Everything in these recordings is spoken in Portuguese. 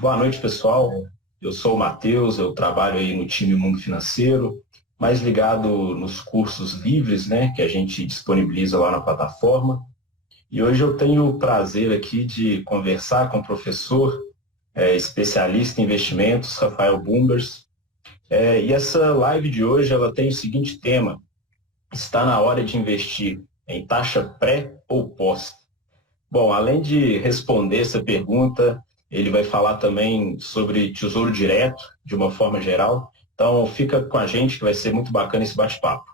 Boa noite, pessoal. Eu sou o Matheus, eu trabalho aí no time Mundo Financeiro, mais ligado nos cursos livres, né, que a gente disponibiliza lá na plataforma. E hoje eu tenho o prazer aqui de conversar com o professor, especialista em investimentos, Rafael Bumbers. E essa live de hoje ela tem o seguinte tema: está na hora de investir em taxa pré ou pós? Bom, além de responder essa pergunta, ele vai falar também sobre Tesouro Direto, de uma forma geral. Então, fica com a gente que vai ser muito bacana esse bate-papo.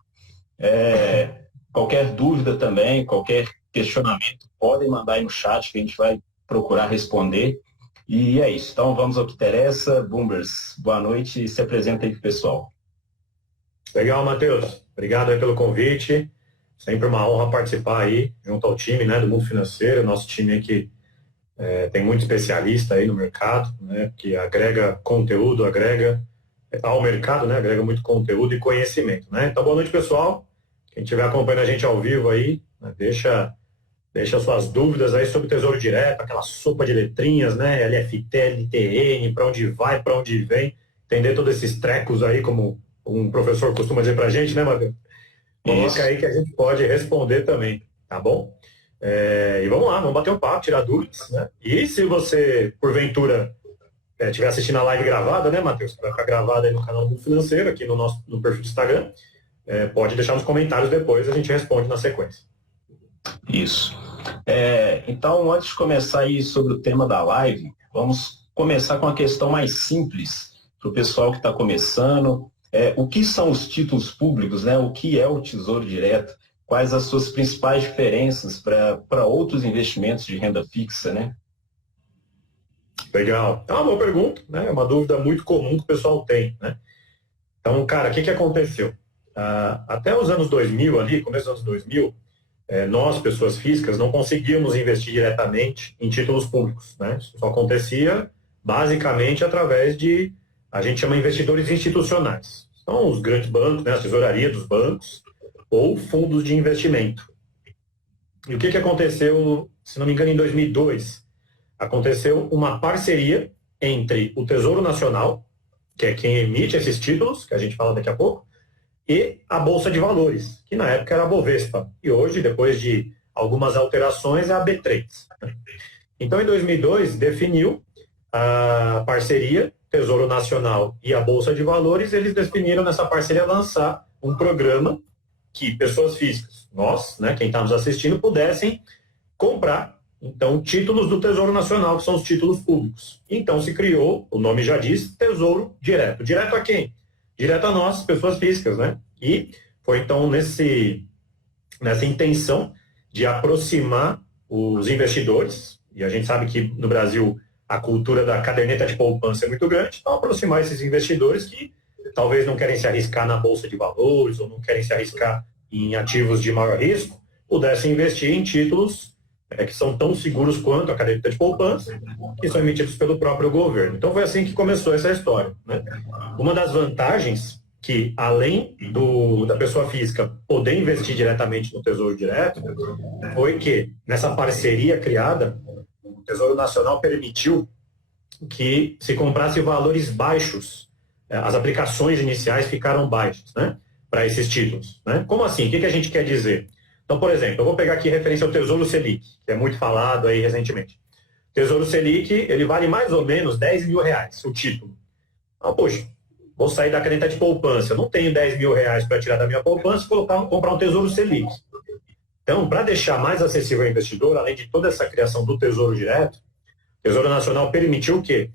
Qualquer dúvida também, qualquer questionamento, podem mandar aí no chat que a gente vai procurar responder. E é isso. Então, vamos ao que interessa. Boomers, boa noite e se apresenta aí para o pessoal. Legal, Matheus. Obrigado aí pelo convite. Sempre uma honra participar aí junto ao time, né, do Mundo Financeiro. Nosso time aqui tem muito especialista aí no mercado, né, que agrega conteúdo, agrega ao mercado, né, agrega muito conteúdo e conhecimento, né. Então, boa noite, pessoal. Quem estiver acompanhando a gente ao vivo aí, né, deixa suas dúvidas aí sobre Tesouro Direto, aquela sopa de letrinhas, né, LFT, LTN, para onde vai, para onde vem, entender todos esses trecos aí, como um professor costuma dizer para a gente, né, Matheus? Coloca aí que a gente pode responder também, tá bom? E vamos lá, vamos bater um papo, tirar dúvidas, né? E se você, porventura, estiver assistindo a live gravada, né, Matheus? Vai ficar gravada aí no canal do Financeiro, aqui no perfil do Instagram. Pode deixar nos comentários depois, a gente responde na sequência. Isso. Então, antes de começar aí sobre o tema da live, vamos começar com uma questão mais simples para o pessoal que está começando. O que são os títulos públicos, né? O que é o Tesouro Direto? Quais as suas principais diferenças para outros investimentos de renda fixa, né? Legal. É uma boa pergunta, né? É uma dúvida muito comum que o pessoal tem, né? Então, cara, o que aconteceu? Até os anos 2000 ali, começo dos anos 2000, nós, pessoas físicas, não conseguíamos investir diretamente em títulos públicos, né? Isso só acontecia basicamente através de, a gente chama investidores institucionais. São os grandes bancos, né, a tesouraria dos bancos, ou fundos de investimento. E o que aconteceu, se não me engano, em 2002? Aconteceu uma parceria entre o Tesouro Nacional, que é quem emite esses títulos, que a gente fala daqui a pouco, e a Bolsa de Valores, que na época era a Bovespa. E hoje, depois de algumas alterações, é a B3. Então, em 2002, definiu a parceria Tesouro Nacional e a Bolsa de Valores. Eles definiram nessa parceria lançar um programa que pessoas físicas, nós, né, quem está nos assistindo, pudessem comprar, então, títulos do Tesouro Nacional, que são os títulos públicos. Então se criou, o nome já diz, Tesouro Direto. Direto a quem? Direto a nós, pessoas físicas, né? E foi então nessa intenção de aproximar os investidores, e a gente sabe que no Brasil a cultura da caderneta de poupança é muito grande, então aproximar esses investidores que talvez não querem se arriscar na Bolsa de Valores ou não querem se arriscar em ativos de maior risco, pudessem investir em títulos que são tão seguros quanto a caderneta de poupança, que são emitidos pelo próprio governo. Então foi assim que começou essa história, né? Uma das vantagens que, além da pessoa física poder investir diretamente no Tesouro Direto, foi que, nessa parceria criada, o Tesouro Nacional permitiu que se comprasse valores baixos. As aplicações iniciais ficaram baixas, né, para esses títulos, né? Como assim? O que a gente quer dizer? Então, por exemplo, eu vou pegar aqui referência ao Tesouro Selic, que é muito falado aí recentemente. O Tesouro Selic, ele vale mais ou menos 10 mil reais, o título. Então, poxa, vou sair da caneta de poupança, eu não tenho 10 mil reais para tirar da minha poupança e comprar um Tesouro Selic. Então, para deixar mais acessível ao investidor, além de toda essa criação do Tesouro Direto, o Tesouro Nacional permitiu que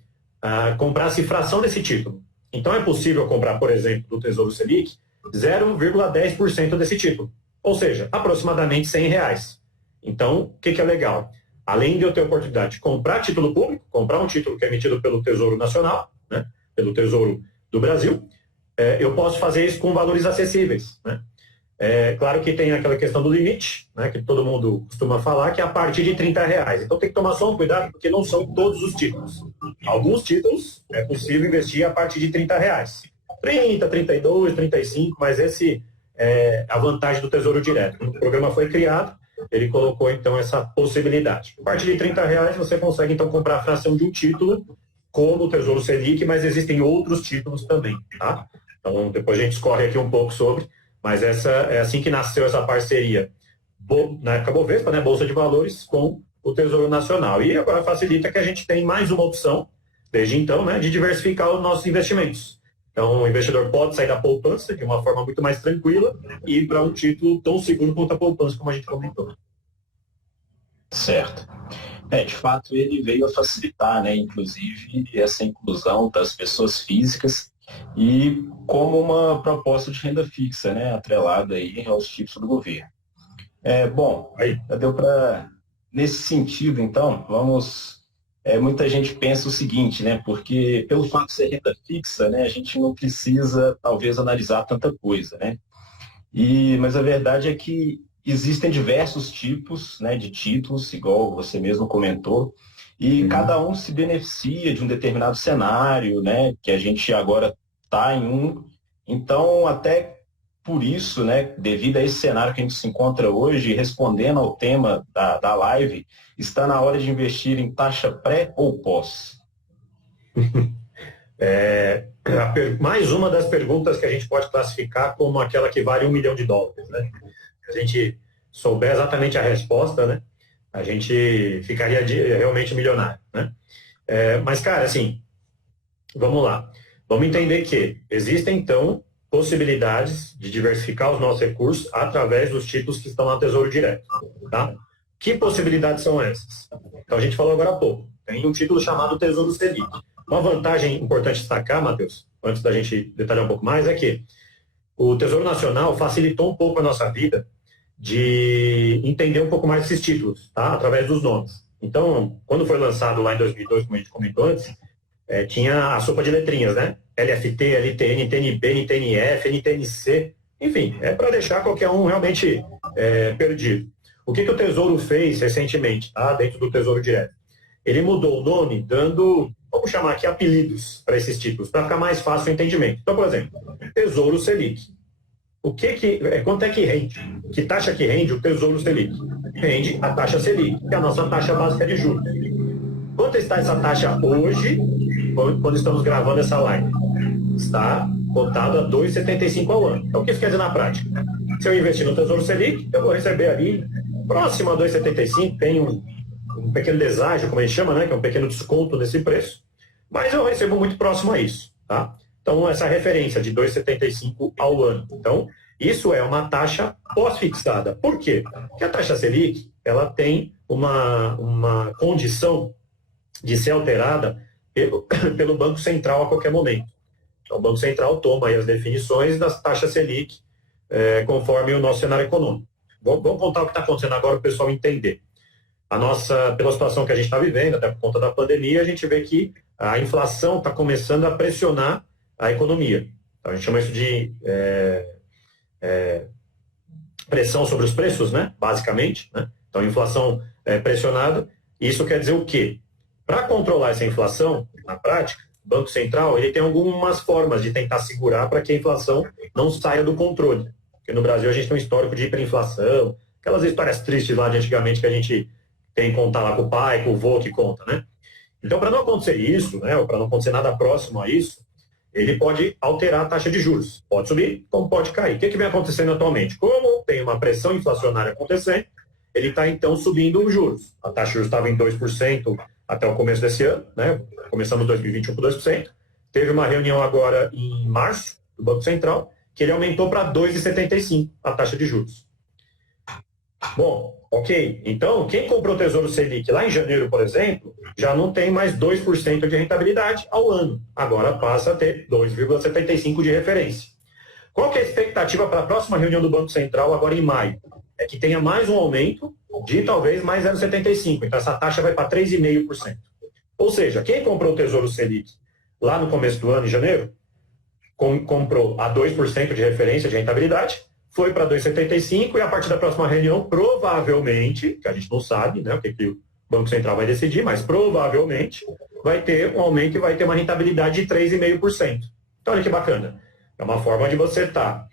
comprasse fração desse título. Então, é possível comprar, por exemplo, do Tesouro Selic, 0,10% desse título. Ou seja, aproximadamente 100 reais. Então, o que é legal? Além de eu ter a oportunidade de comprar título público, comprar um título que é emitido pelo Tesouro Nacional, né, pelo Tesouro do Brasil, eu posso fazer isso com valores acessíveis, né? Claro que tem aquela questão do limite, né, que todo mundo costuma falar, que é a partir de 30 reais. Então tem que tomar só um cuidado, porque não são todos os títulos. Alguns títulos é possível investir a partir de 30 reais. 30, 32, 35, mas esse é a vantagem do Tesouro Direto. Quando o programa foi criado, ele colocou então essa possibilidade. A partir de 30 reais você consegue então comprar a fração de um título como o Tesouro Selic, mas existem outros títulos também, tá? Então, depois a gente escorre aqui um pouco sobre, mas é assim que nasceu essa parceria, na época Bovespa, né, Bolsa de Valores, com o Tesouro Nacional. E agora facilita que a gente tem mais uma opção, desde então, né, de diversificar os nossos investimentos. Então, o investidor pode sair da poupança de uma forma muito mais tranquila e ir para um título tão seguro quanto a poupança, como a gente comentou. Certo. De fato, ele veio a facilitar, né, inclusive, essa inclusão das pessoas físicas e como uma proposta de renda fixa, né, atrelada aí aos títulos do governo. Bom, Aí, já deu para, nesse sentido, então, muita gente pensa o seguinte, né, porque pelo fato de ser renda fixa, né, a gente não precisa, talvez, analisar tanta coisa, né, mas a verdade é que existem diversos tipos, né, de títulos, igual você mesmo comentou, e cada um se beneficia de um determinado cenário, né, que a gente agora está em um. Então, até por isso, né, devido a esse cenário que a gente se encontra hoje, respondendo ao tema da live, está na hora de investir em taxa pré ou pós? mais uma das perguntas que a gente pode classificar como aquela que vale $1 milhão, né? Se a gente souber exatamente a resposta, né, a gente ficaria realmente milionário, né? Mas, cara, assim, vamos lá. Vamos entender que existem, então, possibilidades de diversificar os nossos recursos através dos títulos que estão na Tesouro Direto, tá? Que possibilidades são essas? Então, a gente falou agora há pouco. Tem um título chamado Tesouro Selic. Uma vantagem importante destacar, Matheus, antes da gente detalhar um pouco mais, é que o Tesouro Nacional facilitou um pouco a nossa vida de entender um pouco mais esses títulos, tá? Através dos nomes. Então, quando foi lançado lá em 2002, como a gente comentou antes, tinha a sopa de letrinhas, né? LFT, LTN, NTNB, NTNF, NTNC, enfim, para deixar qualquer um realmente perdido. O que o Tesouro fez recentemente, tá? Dentro do Tesouro Direto? Ele mudou o nome dando, vamos chamar aqui, apelidos para esses títulos, para ficar mais fácil o entendimento. Então, por exemplo, Tesouro Selic. Quanto é que rende? Que taxa que rende o Tesouro Selic? Rende a taxa Selic, que é a nossa taxa básica de juros. Quanto está essa taxa hoje, quando estamos gravando essa live? Está cotado a 2,75 ao ano. Então, o que isso quer dizer na prática? Se eu investir no Tesouro Selic, eu vou receber ali, próximo a 2,75, tem um pequeno deságio, como a gente chama, né, que é um pequeno desconto nesse preço, mas eu recebo muito próximo a isso, tá? Então, essa referência de 2,75 ao ano. Então, isso é uma taxa pós-fixada. Por quê? Porque a taxa Selic, ela tem uma condição de ser alterada pelo Banco Central a qualquer momento. Então, o Banco Central toma aí as definições das taxas Selic conforme o nosso cenário econômico. Vamos contar o que está acontecendo agora para o pessoal entender. Pela situação que a gente está vivendo, até por conta da pandemia, a gente vê que a inflação está começando a pressionar a economia. Então, a gente chama isso de pressão sobre os preços, né? Basicamente, né? Então, inflação pressionada. Isso quer dizer o quê? Para controlar essa inflação, na prática, o Banco Central ele tem algumas formas de tentar segurar para que a inflação não saia do controle. Porque no Brasil a gente tem um histórico de hiperinflação, aquelas histórias tristes lá de antigamente que a gente tem que contar lá com o pai, com o vô que conta, né? Então, para não acontecer isso, né, ou para não acontecer nada próximo a isso, ele pode alterar a taxa de juros. Pode subir, como pode cair. O que vem acontecendo atualmente? Como tem uma pressão inflacionária acontecendo, ele está, então, subindo os juros. A taxa de juros estava em 2% até o começo desse ano, né? Começando 2021 com 2%. Teve uma reunião agora em março do Banco Central, que ele aumentou para 2,75% a taxa de juros. Bom, ok. Então, quem comprou o Tesouro Selic lá em janeiro, por exemplo, já não tem mais 2% de rentabilidade ao ano. Agora passa a ter 2,75% de referência. Qual que é a expectativa para a próxima reunião do Banco Central, agora em maio? É que tenha mais um aumento de talvez mais 0,75%. Então, essa taxa vai para 3,5%. Ou seja, quem comprou o Tesouro Selic lá no começo do ano, em janeiro, comprou a 2% de referência de rentabilidade, foi para 2,75% e a partir da próxima reunião, provavelmente, que a gente não sabe, né, o que o Banco Central vai decidir, mas provavelmente vai ter um aumento e vai ter uma rentabilidade de 3,5%. Então, olha que bacana. É uma forma de você estar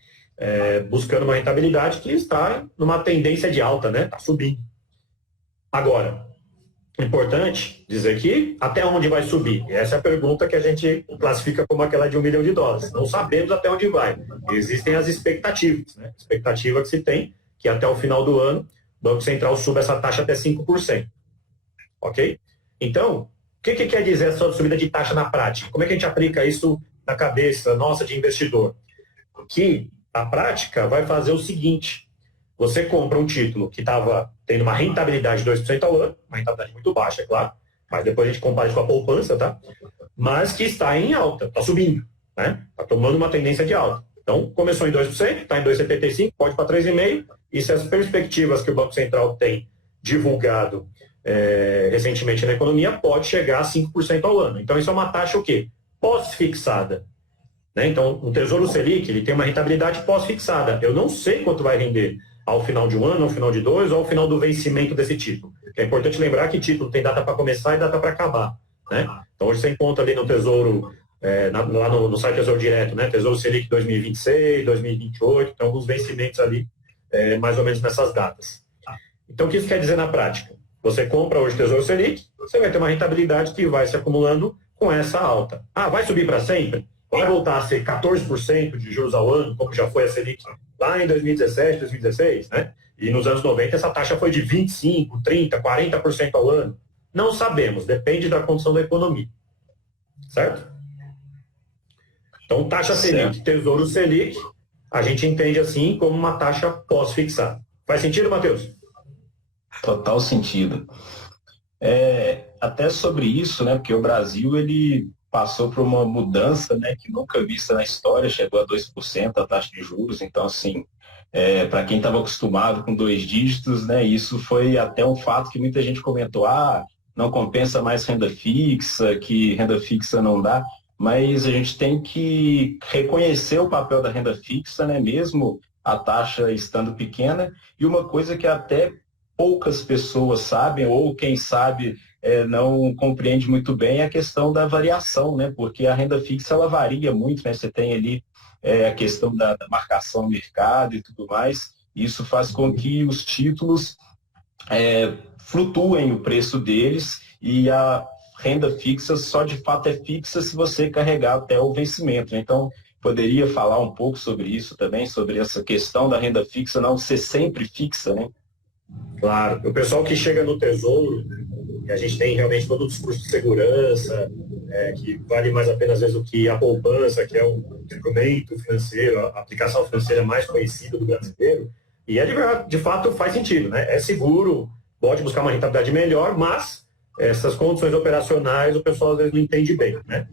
buscando uma rentabilidade que está numa tendência de alta, né? Está subindo. Agora, Importante dizer que até onde vai subir? E essa é a pergunta que a gente classifica como aquela de $1 milhão. Não sabemos até onde vai. Existem as expectativas, né? Expectativa que se tem que até o final do ano o Banco Central suba essa taxa até 5%. Ok? Então, o que quer dizer essa subida de taxa na prática? Como é que a gente aplica isso na cabeça nossa de investidor? Que a prática vai fazer o seguinte: você compra um título que estava tendo uma rentabilidade de 2% ao ano, uma rentabilidade muito baixa, é claro, mas depois a gente compara isso com a poupança, tá? Mas que está em alta, está subindo, né? Está tomando uma tendência de alta. Então, começou em 2%, está em 2,75%, pode para 3,5%, e se as perspectivas que o Banco Central tem divulgado recentemente na economia, pode chegar a 5% ao ano. Então, isso é uma taxa o quê? Pós-fixada. Né? Então, o Tesouro Selic ele tem uma rentabilidade pós-fixada. Eu não sei quanto vai render ao final de um ano, ao final de dois, ou ao final do vencimento desse título. É importante lembrar que título tem data para começar e data para acabar. Né? Então, hoje você encontra ali no Tesouro, lá no site Tesouro Direto, né? Tesouro Selic 2026, 2028, tem alguns vencimentos ali, mais ou menos nessas datas. Então, o que isso quer dizer na prática? Você compra hoje Tesouro Selic, você vai ter uma rentabilidade que vai se acumulando com essa alta. Ah, vai subir para sempre? Vai voltar a ser 14% de juros ao ano, como já foi a Selic lá em 2017, 2016, né? E nos anos 90 essa taxa foi de 25%, 30%, 40% ao ano. Não sabemos, depende da condição da economia. Certo? Então, taxa Selic, Tesouro Selic, a gente entende assim como uma taxa pós-fixada. Faz sentido, Matheus? Total sentido. Até sobre isso, né? Porque o Brasil, ele passou por uma mudança, né, que nunca vista na história, chegou a 2% a taxa de juros, então, assim, para quem estava acostumado com 2 dígitos, né, isso foi até um fato que muita gente comentou, não compensa mais renda fixa, que renda fixa não dá, mas a gente tem que reconhecer o papel da renda fixa, né, mesmo a taxa estando pequena, e uma coisa que até poucas pessoas sabem, ou quem sabe não compreende muito bem, é a questão da variação, né? Porque a renda fixa ela varia muito, né? Você tem ali a questão da marcação no mercado e tudo mais, e isso faz com que os títulos flutuem o preço deles, e a renda fixa só de fato é fixa se você carregar até o vencimento, né? Então, poderia falar um pouco sobre isso também, sobre essa questão da renda fixa não ser sempre fixa, né? Claro. O pessoal que chega no Tesouro, e a gente tem realmente todo o discurso de segurança, que vale mais a pena às vezes do que a poupança, que é um instrumento financeiro, a aplicação financeira mais conhecida do brasileiro, e de fato faz sentido, né? É seguro, pode buscar uma rentabilidade melhor, mas essas condições operacionais o pessoal às vezes não entende bem, né?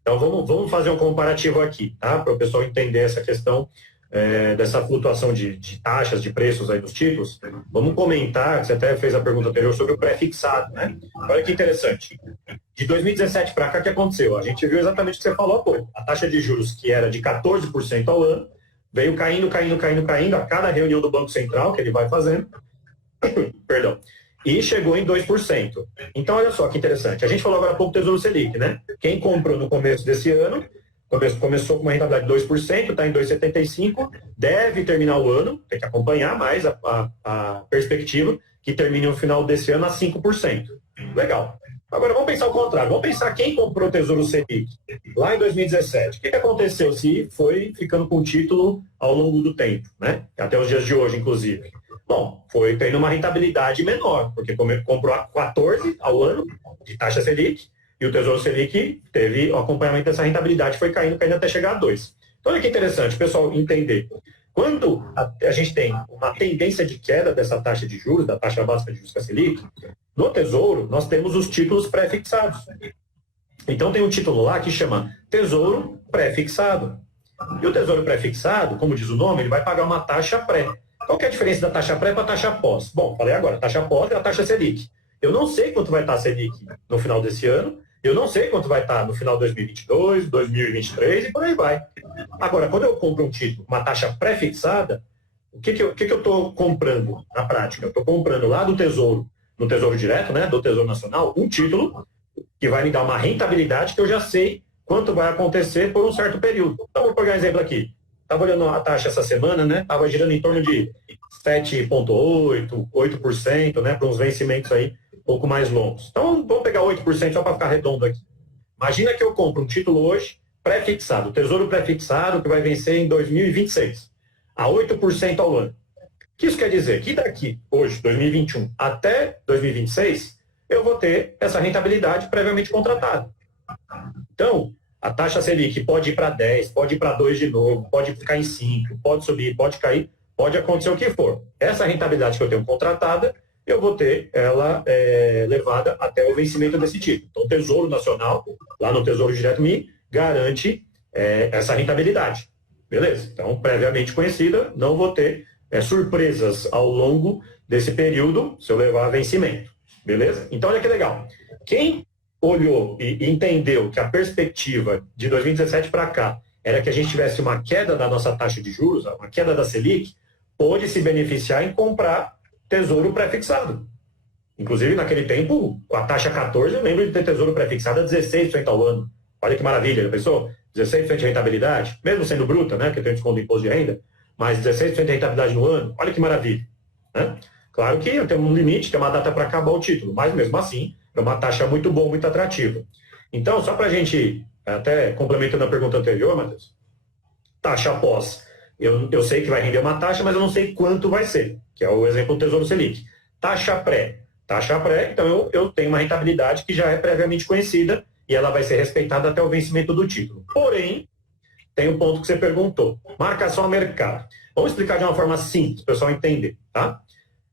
Então vamos fazer um comparativo aqui, tá? Para o pessoal entender essa questão dessa flutuação de taxas, de preços aí dos títulos. Vamos comentar, você até fez a pergunta anterior sobre o pré-fixado, né? Olha que interessante. De 2017 para cá, o que aconteceu? A gente viu exatamente o que você falou há pouco. A taxa de juros, que era de 14% ao ano, veio caindo a cada reunião do Banco Central que ele vai fazendo, perdão, e chegou em 2%. Então, olha só que interessante. A gente falou agora há pouco do Tesouro Selic, né? Quem comprou no começo desse ano começou com uma rentabilidade de 2%, está em 2,75%, deve terminar o ano, tem que acompanhar mais a perspectiva, que termine no final desse ano a 5%. Legal. Agora vamos pensar o contrário, vamos pensar quem comprou o Tesouro Selic lá em 2017. O que aconteceu se foi ficando com o título ao longo do tempo, né? Até os dias de hoje, inclusive. Bom, foi tendo uma rentabilidade menor, porque comprou a 14% ao ano de taxa Selic, e o Tesouro Selic teve o acompanhamento dessa rentabilidade, foi caindo até chegar a 2%. Então, olha que interessante, pessoal, entender. Quando a gente tem uma tendência de queda dessa taxa de juros, da taxa básica de juros que é a Selic, no Tesouro, nós temos os títulos pré-fixados. Então, tem um título lá que chama Tesouro Pré-Fixado. E o Tesouro Pré-Fixado, como diz o nome, ele vai pagar uma taxa pré. Qual que é a diferença da taxa pré para a taxa pós? Bom, falei agora, a taxa pós é a taxa Selic. Eu não sei quanto vai estar a Selic no final desse ano, eu não sei quanto vai estar no final de 2022, 2023 e por aí vai. Agora, quando eu compro um título com uma taxa pré-fixada, o que eu estou comprando na prática? Eu estou comprando lá do Tesouro, no Tesouro Direto, né, do Tesouro Nacional, um título que vai me dar uma rentabilidade que eu já sei quanto vai acontecer por um certo período. Então, vou pegar um exemplo aqui. Estava olhando a taxa essa semana, né? Estava girando em torno de 7,8%, 8%, né? Para uns vencimentos aí um pouco mais longos. Então, vamos pegar 8% só para ficar redondo aqui. Imagina que eu compro um título hoje pré-fixado, Tesouro pré-fixado, que vai vencer em 2026, a 8% ao ano. O que isso quer dizer? Que daqui, hoje, 2021, até 2026, eu vou ter essa rentabilidade previamente contratada. Então, a taxa Selic pode ir para 10, pode ir para 2 de novo, pode ficar em 5, pode subir, pode cair, pode acontecer o que for. Essa rentabilidade que eu tenho contratada, eu vou ter ela levada até o vencimento desse título. Então, o Tesouro Nacional, lá no Tesouro Direto, me garante essa rentabilidade. Beleza? Então, previamente conhecida, não vou ter surpresas ao longo desse período se eu levar a vencimento. Beleza? Então, olha que legal. Quem olhou e entendeu que a perspectiva de 2017 para cá era que a gente tivesse uma queda da nossa taxa de juros, uma queda da Selic, pôde se beneficiar em comprar tesouro pré-fixado. Inclusive, naquele tempo, com a taxa 14, eu lembro de ter tesouro pré-fixado a 16% ao ano. Olha que maravilha, já pensou? 16% de rentabilidade, mesmo sendo bruta, né, que tem desconto do imposto de renda, mas 16% de rentabilidade no ano, olha que maravilha. Né? Claro que tem um limite, tem uma data para acabar o título, mas mesmo assim, é uma taxa muito boa, muito atrativa. Então, só para a gente, até complementando a pergunta anterior, Matheus, taxa pós, eu sei que vai render uma taxa, mas eu não sei quanto vai ser, que é o exemplo do Tesouro Selic. Taxa pré, então eu tenho uma rentabilidade que já é previamente conhecida e ela vai ser respeitada até o vencimento do título. Porém, tem um ponto que você perguntou, marcação a mercado. Vamos explicar de uma forma simples, para o pessoal entender, tá?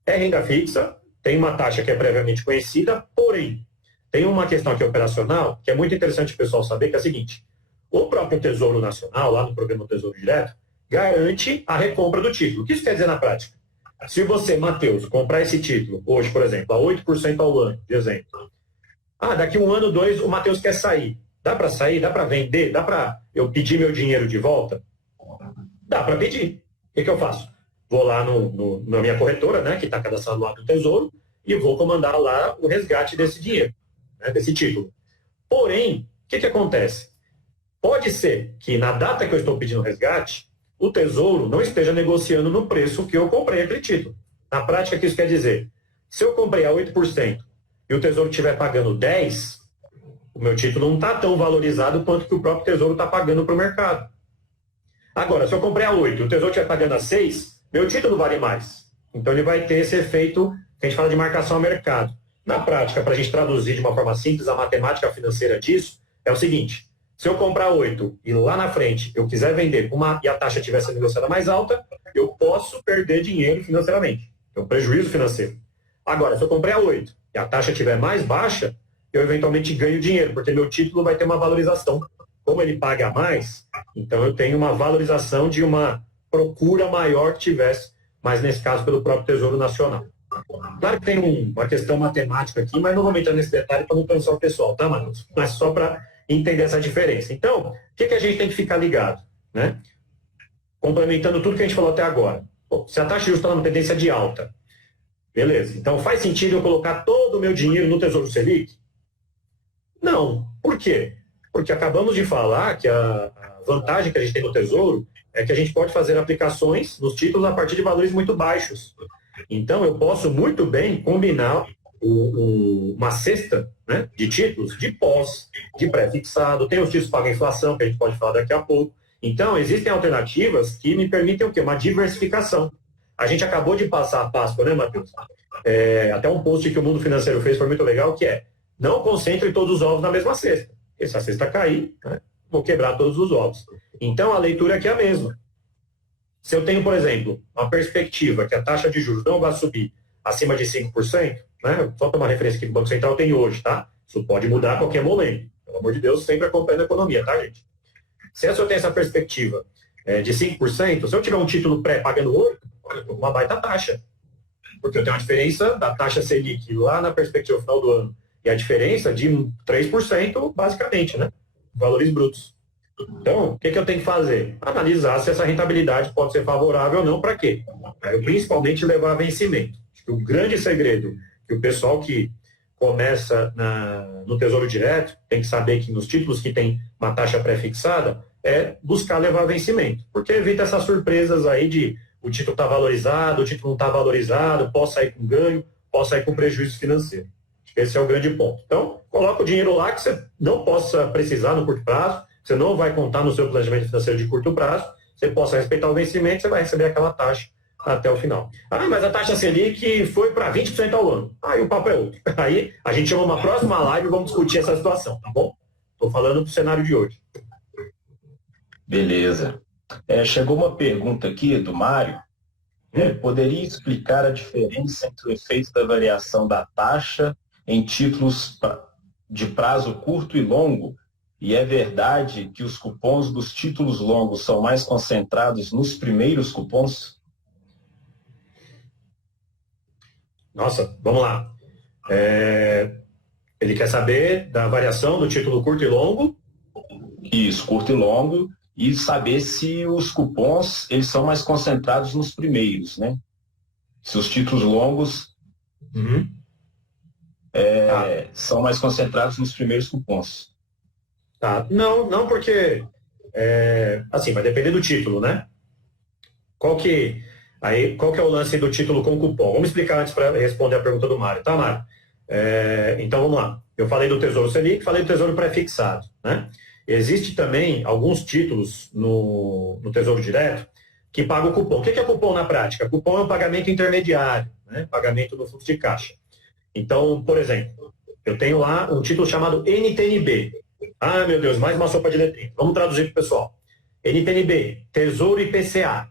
É renda fixa, tem uma taxa que é previamente conhecida, porém, tem uma questão aqui operacional que é muito interessante o pessoal saber, que é a seguinte: o próprio Tesouro Nacional, lá no programa Tesouro Direto, garante a recompra do título. O que isso quer dizer na prática? Se você, Matheus, comprar esse título, hoje, por exemplo, a 8% ao ano, de exemplo, daqui um ano, 2, o Matheus quer sair. Dá para sair? Dá para vender? Dá para eu pedir meu dinheiro de volta? Dá para pedir. O que eu faço? Vou lá na minha corretora, né, que está cadastrado lá no Tesouro, e vou comandar lá o resgate desse dinheiro, né, desse título. Porém, o que acontece? Pode ser que na data que eu estou pedindo o resgate, o Tesouro não esteja negociando no preço que eu comprei aquele título. Na prática, o que isso quer dizer? Se eu comprei a 8% e o Tesouro estiver pagando 10%, o meu título não está tão valorizado quanto que o próprio Tesouro está pagando para o mercado. Agora, se eu comprei a 8% e o Tesouro estiver pagando a 6%, meu título vale mais. Então, ele vai ter esse efeito que a gente fala de marcação a mercado. Na prática, para a gente traduzir de uma forma simples a matemática financeira disso, é o seguinte: se eu comprar 8 e lá na frente eu quiser vender e a taxa estiver sendo negociada mais alta, eu posso perder dinheiro financeiramente. É um prejuízo financeiro. Agora, se eu comprei a 8 e a taxa estiver mais baixa, eu eventualmente ganho dinheiro, porque meu título vai ter uma valorização. Como ele paga mais, então eu tenho uma valorização de uma procura maior que tivesse, mas nesse caso pelo próprio Tesouro Nacional. Claro que tem uma questão matemática aqui, mas não vou entrar nesse detalhe para não cansar o pessoal, tá, Matheus? Mas só para entender essa diferença. Então, o que a gente tem que ficar ligado? Né? Complementando tudo que a gente falou até agora. Bom, se a taxa de juros está numa tendência de alta, beleza. Então, faz sentido eu colocar todo o meu dinheiro no Tesouro Selic? Não. Por quê? Porque acabamos de falar que a vantagem que a gente tem no Tesouro é que a gente pode fazer aplicações nos títulos a partir de valores muito baixos. Então, eu posso muito bem combinar uma cesta, né, de títulos de pós, de pré-fixado, tem os títulos para inflação, que a gente pode falar daqui a pouco. Então, existem alternativas que me permitem o quê? Uma diversificação. A gente acabou de passar a Páscoa, né, Matheus? Até um post que o Mundo Financeiro fez foi muito legal, que é: não concentre todos os ovos na mesma cesta. Porque se a cesta cair, né, vou quebrar todos os ovos. Então, a leitura aqui é a mesma. Se eu tenho, por exemplo, uma perspectiva que a taxa de juros não vai subir acima de 5%, né? Só para uma referência que o Banco Central tem hoje, tá? Isso pode mudar a qualquer momento. Pelo amor de Deus, sempre acompanhando a economia, tá, gente? Se eu tenho essa perspectiva de 5%, se eu tiver um título pré pagando 8%, olha, uma baita taxa. Porque eu tenho uma diferença da taxa Selic lá na perspectiva final do ano e a diferença de 3%, basicamente, né? Valores brutos. Então, o que eu tenho que fazer? Analisar se essa rentabilidade pode ser favorável ou não. Para quê? Para eu principalmente levar a vencimento. Acho que o grande segredo que o pessoal que começa no Tesouro Direto tem que saber que nos títulos que tem uma taxa pré-fixada é buscar levar a vencimento. Porque evita essas surpresas aí de o título está valorizado, o título não está valorizado, posso sair com ganho, posso sair com prejuízo financeiro. Esse é o grande ponto. Então, coloca o dinheiro lá que você não possa precisar no curto prazo, você não vai contar no seu planejamento financeiro de curto prazo, você possa respeitar o vencimento, você vai receber aquela taxa até o final. Ah, mas a taxa Selic foi para 20% ao ano. Aí o papo é outro. Aí a gente chama uma próxima live e vamos discutir essa situação, tá bom? Estou falando do cenário de hoje. Beleza. Chegou uma pergunta aqui do Mário. Poderia explicar a diferença entre o efeito da variação da taxa em títulos de prazo curto e longo? E é verdade que os cupons dos títulos longos são mais concentrados nos primeiros cupons? Nossa, vamos lá. Ele quer saber da variação do título curto e longo? Isso, curto e longo. E saber se os cupons eles são mais concentrados nos primeiros, né? Se os títulos longos são mais concentrados nos primeiros cupons. Tá. Não, porque assim, vai depender do título, né? Qual que é o lance do título com cupom? Vamos explicar antes para responder a pergunta do Mário, tá, Mário? Então vamos lá. Eu falei do Tesouro Selic, falei do Tesouro Pré-fixado, né? Existe também alguns títulos no Tesouro Direto que pagam o cupom. O que é cupom na prática? Cupom é um pagamento intermediário, né? Pagamento no fluxo de caixa. Então, por exemplo, eu tenho lá um título chamado NTNB. Ah, meu Deus, mais uma sopa de letrinha. Vamos traduzir para o pessoal. NTNB, Tesouro IPCA.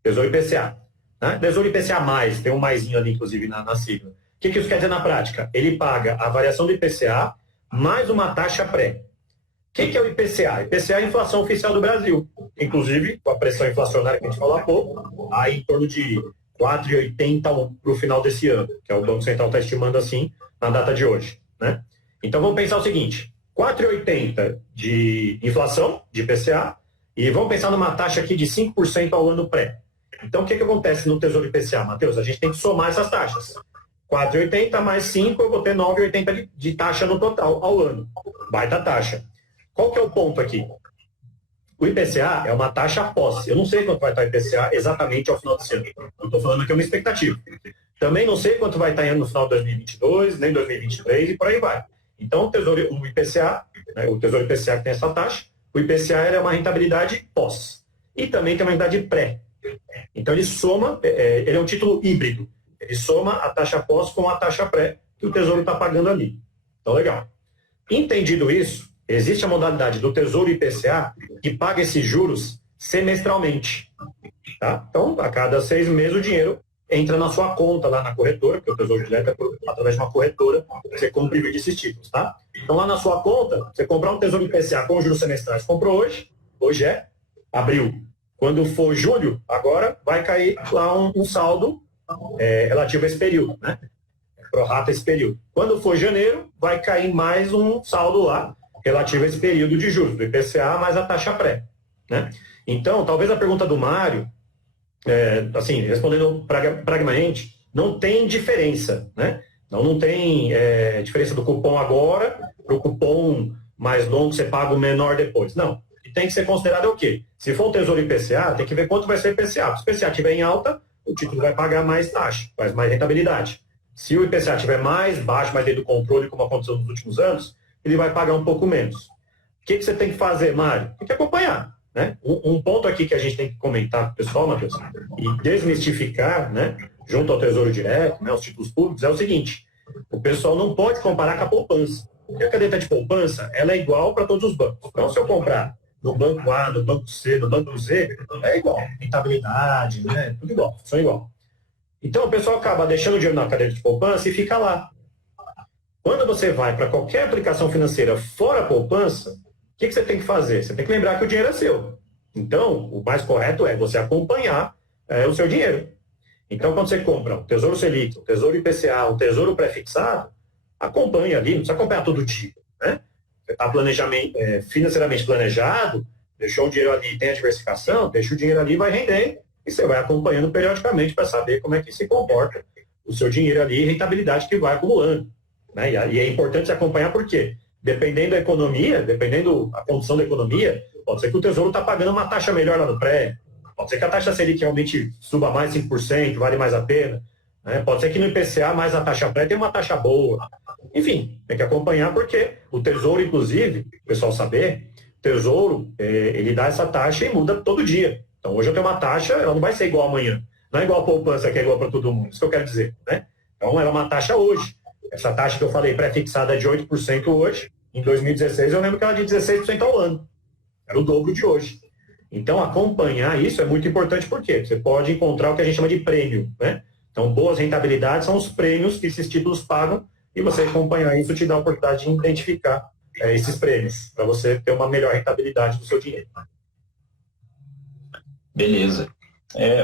Tesouro IPCA. Né? Tesouro IPCA+, tem um maisinho ali, inclusive, na sigla. O que isso quer dizer na prática? Ele paga a variação do IPCA mais uma taxa pré. O que é o IPCA? IPCA é a inflação oficial do Brasil. Inclusive, com a pressão inflacionária que a gente falou há pouco, aí em torno de 4,80 para o final desse ano, que é o Banco Central está estimando assim na data de hoje. Né? Então vamos pensar o seguinte, 4,80 de inflação, de IPCA, e vamos pensar numa taxa aqui de 5% ao ano pré. Então o que acontece no Tesouro IPCA, Matheus? A gente tem que somar essas taxas. 4,80 mais 5, eu vou ter 9,80 de taxa no total ao ano. Baita taxa. Qual que é o ponto aqui? O IPCA é uma taxa pós. Eu não sei quanto vai estar o IPCA exatamente ao final desse ano. Eu estou falando aqui uma expectativa. Também não sei quanto vai estar no final de 2022, nem 2023 e por aí vai. Então, o IPCA, né, o Tesouro IPCA que tem essa taxa, o IPCA é uma rentabilidade pós. E também tem uma rentabilidade pré. Então, ele soma, ele é um título híbrido. Ele soma a taxa pós com a taxa pré que o Tesouro está pagando ali. Então, legal. Entendido isso, existe a modalidade do Tesouro IPCA que paga esses juros semestralmente. Tá? Então, a cada 6 meses o dinheiro entra na sua conta lá na corretora, porque o Tesouro Direto é através de uma corretora, você compra e vende esses títulos. Tá? Então, lá na sua conta, você comprar um Tesouro IPCA com juros semestrais, comprou hoje é abril. Quando for julho, agora vai cair lá um saldo relativo a esse período, né? Prorata esse período. Quando for janeiro, vai cair mais um saldo lá relativo a esse período de juros, do IPCA mais a taxa pré. Né? Então, talvez a pergunta do Mário, assim, respondendo pragmaticamente, não tem diferença. Né? Não tem diferença do cupom agora para o cupom mais longo, você paga o menor depois. Não. O que tem que ser considerado é o quê? Se for um Tesouro IPCA, tem que ver quanto vai ser o IPCA. Se o IPCA estiver em alta, o título vai pagar mais taxa, faz mais rentabilidade. Se o IPCA estiver mais baixo, mais dentro do controle, como aconteceu nos últimos anos, ele vai pagar um pouco menos. O que você tem que fazer, Mário? Tem que acompanhar. Né? Um ponto aqui que a gente tem que comentar com o pessoal, Matheus, e desmistificar, né, junto ao Tesouro Direto, né, os títulos públicos, é o seguinte, o pessoal não pode comparar com a poupança. Porque a caderneta de poupança ela é igual para todos os bancos. Então, se eu comprar no banco A, no banco C, no banco Z, é igual. Rentabilidade, né? Tudo igual, são igual. Então, o pessoal acaba deixando o dinheiro na caderneta de poupança e fica lá. Quando você vai para qualquer aplicação financeira fora a poupança, o que você tem que fazer? Você tem que lembrar que o dinheiro é seu. Então, o mais correto é você acompanhar o seu dinheiro. Então, quando você compra um Tesouro Selic, um Tesouro IPCA, um Tesouro Pré-fixado, acompanha ali, não precisa acompanhar todo dia. Né? Você está financeiramente planejado, deixou o dinheiro ali, tem a diversificação, deixa o dinheiro ali, vai render, e você vai acompanhando periodicamente para saber como é que se comporta o seu dinheiro ali e rentabilidade que vai acumulando. Né? E é importante acompanhar porque, dependendo da economia, dependendo da condição da economia, pode ser que o Tesouro está pagando uma taxa melhor lá no pré, pode ser que a taxa Selic realmente suba mais 5%, vale mais a pena, né? Pode ser que no IPCA mais a taxa pré tem uma taxa boa. Enfim, tem que acompanhar porque o Tesouro, inclusive, o pessoal saber, o Tesouro, ele dá essa taxa e muda todo dia. Então, hoje eu tenho uma taxa, ela não vai ser igual amanhã. Não é igual a poupança, que é igual para todo mundo. Isso que eu quero dizer, né? Então, ela é uma taxa hoje. Essa taxa que eu falei, pré-fixada é de 8% hoje. Em 2016, eu lembro que ela era de 16% ao ano. Era o dobro de hoje. Então, acompanhar isso é muito importante, porque você pode encontrar o que a gente chama de prêmio, né? Então, boas rentabilidades são os prêmios que esses títulos pagam, e você acompanhar isso te dá a oportunidade de identificar esses prêmios, para você ter uma melhor rentabilidade do seu dinheiro. Beleza.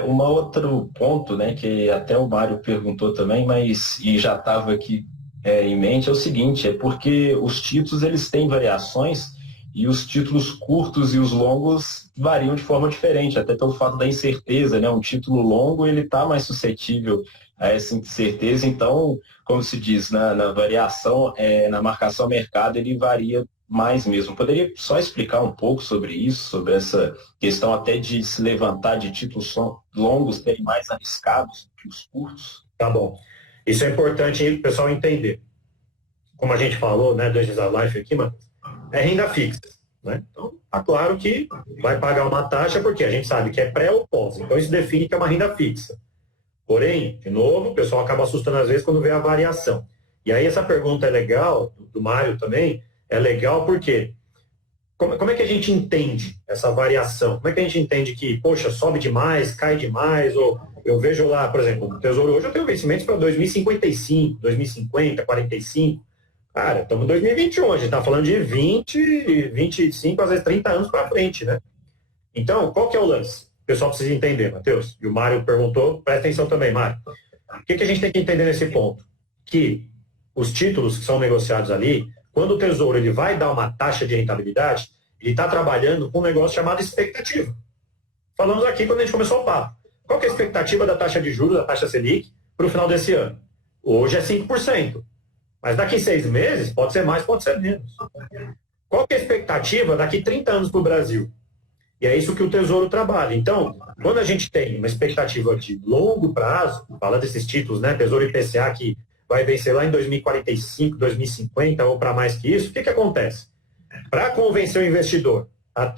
Um outro ponto, né, que até o Mário perguntou também, mas e já estava aqui em mente, é o seguinte, é porque os títulos eles têm variações e os títulos curtos e os longos variam de forma diferente, até pelo fato da incerteza, né? Um título longo ele está mais suscetível a essa incerteza, então, como se diz, na variação, na marcação a mercado, ele varia mais mesmo. Poderia só explicar um pouco sobre isso, sobre essa questão até de se levantar de títulos longos serem mais arriscados que os curtos? Tá bom. Isso é importante o pessoal entender. Como a gente falou, né, do Life aqui, mano, é renda fixa, né? Então, tá claro que vai pagar uma taxa, porque a gente sabe que é pré ou pós. Então, isso define que é uma renda fixa. Porém, de novo, o pessoal acaba assustando às vezes quando vê a variação. E aí, essa pergunta é legal, do Mário também, é legal porque como é que a gente entende essa variação? Como é que a gente entende que, poxa, sobe demais, cai demais, ou eu vejo lá, por exemplo, no Tesouro hoje eu tenho vencimentos para 2055, 2050, 45. Cara, estamos em 2021, a gente está falando de 20, 25, às vezes 30 anos para frente, né? Então, qual que é o lance? O pessoal precisa entender, Matheus. E o Mário perguntou, presta atenção também, Mário. O que a gente tem que entender nesse ponto? Que os títulos que são negociados ali, quando o Tesouro ele vai dar uma taxa de rentabilidade, ele está trabalhando com um negócio chamado expectativa. Falamos aqui quando a gente começou o papo. Qual que é a expectativa da taxa de juros, da taxa Selic, para o final desse ano? Hoje é 5%. Mas daqui 6 meses, pode ser mais, pode ser menos. Qual que é a expectativa daqui 30 anos para o Brasil? E é isso que o Tesouro trabalha. Então, quando a gente tem uma expectativa de longo prazo, fala desses títulos, né? Tesouro IPCA, que vai vencer lá em 2045, 2050 ou para mais que isso, o que acontece? Para convencer o investidor a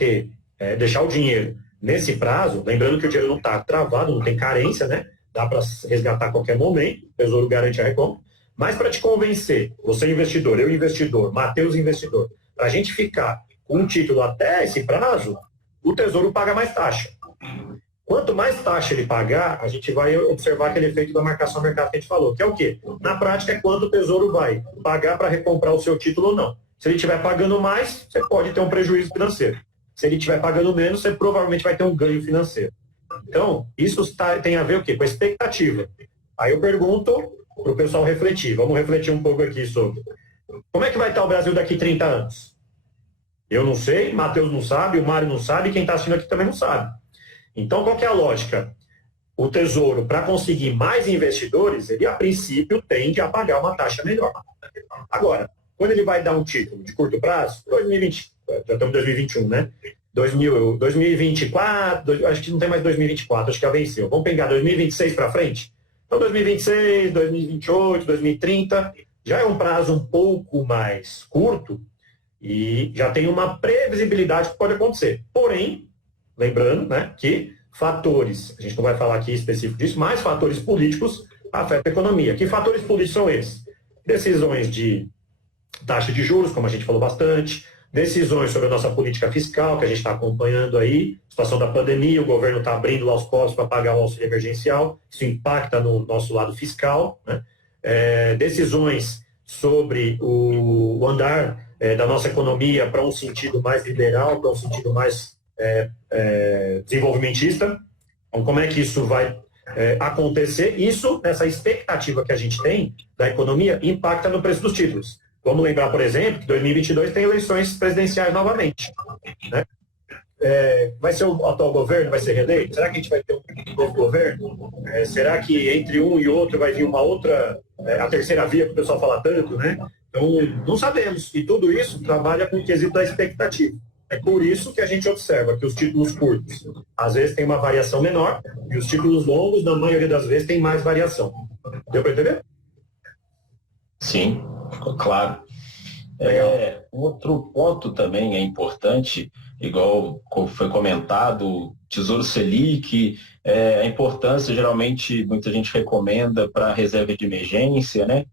deixar o dinheiro nesse prazo, lembrando que o dinheiro não está travado, não tem carência, né? Dá para resgatar a qualquer momento, o Tesouro garante a recompra. Mas para te convencer, você investidor, eu investidor, Matheus investidor, para a gente ficar com um título até esse prazo, o Tesouro paga mais taxa. Quanto mais taxa ele pagar, a gente vai observar aquele efeito da marcação ao mercado que a gente falou, que é o quê? Na prática é quanto o Tesouro vai pagar para recomprar o seu título ou não. Se ele estiver pagando mais, você pode ter um prejuízo financeiro. Se ele estiver pagando menos, você provavelmente vai ter um ganho financeiro. Então, isso tem a ver o quê? Com a expectativa. Aí eu pergunto para o pessoal refletir. Vamos refletir um pouco aqui sobre como é que vai estar o Brasil daqui 30 anos. Eu não sei, Matheus não sabe, o Mário não sabe, quem está assistindo aqui também não sabe. Então, qual que é a lógica? O Tesouro, para conseguir mais investidores, ele, a princípio, tende a pagar uma taxa melhor. Agora, quando ele vai dar um título de curto prazo, 2020, já estamos em 2021, né? 2024, acho que não tem mais 2024, acho que já venceu. Vamos pegar 2026 para frente? Então, 2026, 2028, 2030, já é um prazo um pouco mais curto e já tem uma previsibilidade que pode acontecer. Porém, lembrando, né, que fatores, a gente não vai falar aqui específico disso, mas fatores políticos afetam a economia. Que fatores políticos são esses? Decisões de taxa de juros, como a gente falou bastante, decisões sobre a nossa política fiscal, que a gente está acompanhando aí, situação da pandemia, o governo está abrindo lá os postos para pagar o auxílio emergencial, isso impacta no nosso lado fiscal, né? Decisões sobre o andar da nossa economia para um sentido mais liberal, para um sentido mais desenvolvimentista. Então, como é que isso vai acontecer? Isso, essa expectativa que a gente tem da economia, impacta no preço dos títulos. Vamos lembrar, por exemplo, que 2022 tem eleições presidenciais novamente, né? Vai ser o atual governo, vai ser reeleito? Será que a gente vai ter um novo governo? Será que entre um e outro vai vir uma outra, a terceira via que o pessoal fala tanto, né? Então, não sabemos. E tudo isso trabalha com o quesito da expectativa. É por isso que a gente observa que os títulos curtos, às vezes, tem uma variação menor, e os títulos longos, na maioria das vezes, tem mais variação. Deu para entender? Sim. Claro. Outro ponto também é importante, igual foi comentado, Tesouro Selic, a importância, geralmente, muita gente recomenda para a reserva de emergência, né,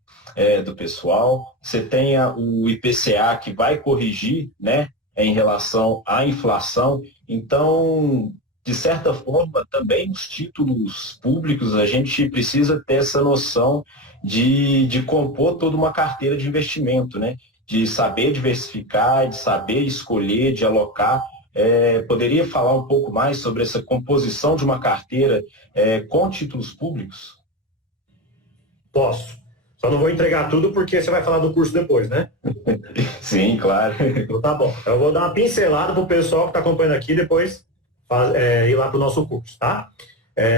do pessoal. Você tem o IPCA que vai corrigir, né, em relação à inflação. Então, de certa forma, também os títulos públicos, a gente precisa ter essa noção de compor toda uma carteira de investimento, né? De saber diversificar, de saber escolher, de alocar. Poderia falar um pouco mais sobre essa composição de uma carteira com títulos públicos? Posso. Só não vou entregar tudo porque você vai falar do curso depois, né? Sim, claro. Então tá bom. Eu vou dar uma pincelada para o pessoal que está acompanhando aqui, depois ir lá para o nosso curso, tá?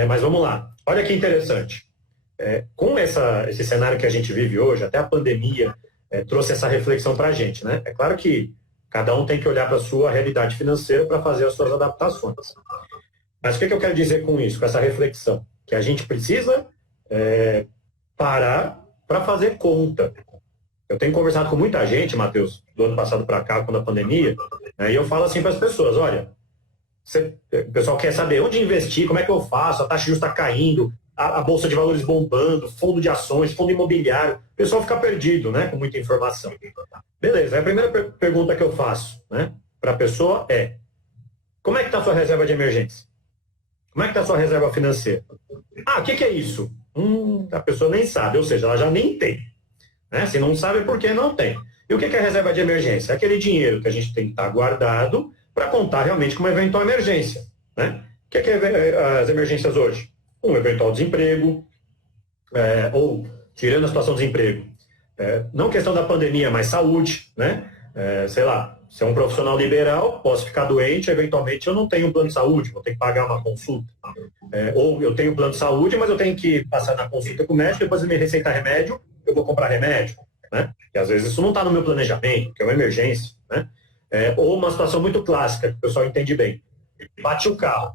Mas vamos lá. Olha que interessante. Com esse cenário que a gente vive hoje, até a pandemia trouxe essa reflexão para a gente, né? É claro que cada um tem que olhar para a sua realidade financeira para fazer as suas adaptações. Mas o que eu quero dizer com isso, com essa reflexão? Que a gente precisa parar para fazer conta. Eu tenho conversado com muita gente, Matheus, do ano passado para cá, quando a pandemia, e eu falo assim para as pessoas, olha, o pessoal quer saber onde investir, como é que eu faço, a taxa de juros está caindo, a bolsa de valores bombando, fundo de ações, fundo imobiliário, o pessoal fica perdido, né, com muita informação. Beleza, a primeira pergunta que eu faço, né, para a pessoa é, como é que está a sua reserva de emergência? Como é que está a sua reserva financeira? O que é isso? A pessoa nem sabe, ou seja, ela já nem tem. Né? Se não sabe, por que não tem? E o que é a reserva de emergência? É aquele dinheiro que a gente tem que estar guardado para contar realmente com uma eventual emergência. Né? O que é as emergências hoje? Um eventual desemprego, ou, tirando a situação do desemprego, não questão da pandemia, mas saúde, né? Sei lá, se é um profissional liberal, posso ficar doente, eventualmente eu não tenho um plano de saúde, vou ter que pagar uma consulta. Ou eu tenho um plano de saúde, mas eu tenho que passar na consulta com o médico, depois ele me receita remédio, eu vou comprar remédio. Né? E às vezes isso não está no meu planejamento, que é uma emergência. Né? Ou uma situação muito clássica, que o pessoal entende bem. Bate o carro,